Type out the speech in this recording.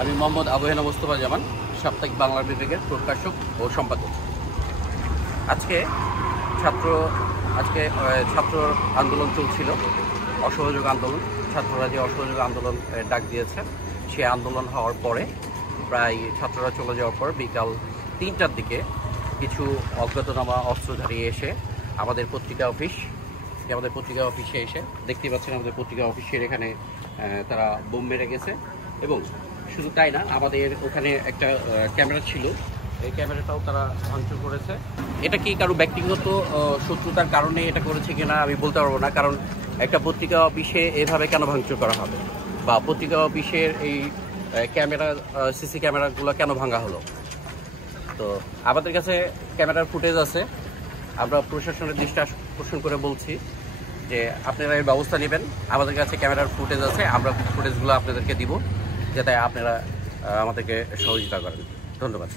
আমি মোহাম্মদ আবু হেনা মোস্তফা জামান, সাপ্তাহিক বাংলা বিভাগের প্রকাশক ও সম্পাদক। আজকে ছাত্র আন্দোলন চলছিল, অসহযোগ আন্দোলন। ছাত্ররা যে অসহযোগ আন্দোলন ডাক দিয়েছে, সে আন্দোলন হওয়ার পরে প্রায় ছাত্ররা চলে যাওয়ার পর বিকাল 3টার দিকে কিছু অজ্ঞাতনামা অস্ত্রধারী এসে আমাদের পত্রিকা অফিসে এসে দেখতেই পাচ্ছেন আমাদের পত্রিকা অফিসের এখানে তারা বোম মেরে গেছে। এবং শুধু তাই না, আমাদের ওখানে একটা ক্যামেরা ছিল, এই ক্যামেরাটাও তারা ভাঙচুর করেছে। এটা কি কারো ব্যক্তিগত শত্রুতার কারণে এটা করেছে কিনা আমি বলতে পারবো না, কারণ একটা পত্রিকা অফিসে এভাবে কেন ভাঙচুর করা হবে, বা পত্রিকা অফিসের এই সিসি ক্যামেরাগুলো কেন ভাঙা হলো। তো আমাদের কাছে ক্যামেরার ফুটেজ আছে, আমরা প্রশাসনের দৃষ্টি আকর্ষণ করে বলছি যে আপনারা এর ব্যবস্থা নেবেন। আমাদের কাছে ক্যামেরার ফুটেজ আছে, আমরা ফুটেজগুলো আপনাদেরকে দিব, যাতে আপনারা আমাদেরকে সহযোগিতা করেন। ধন্যবাদ।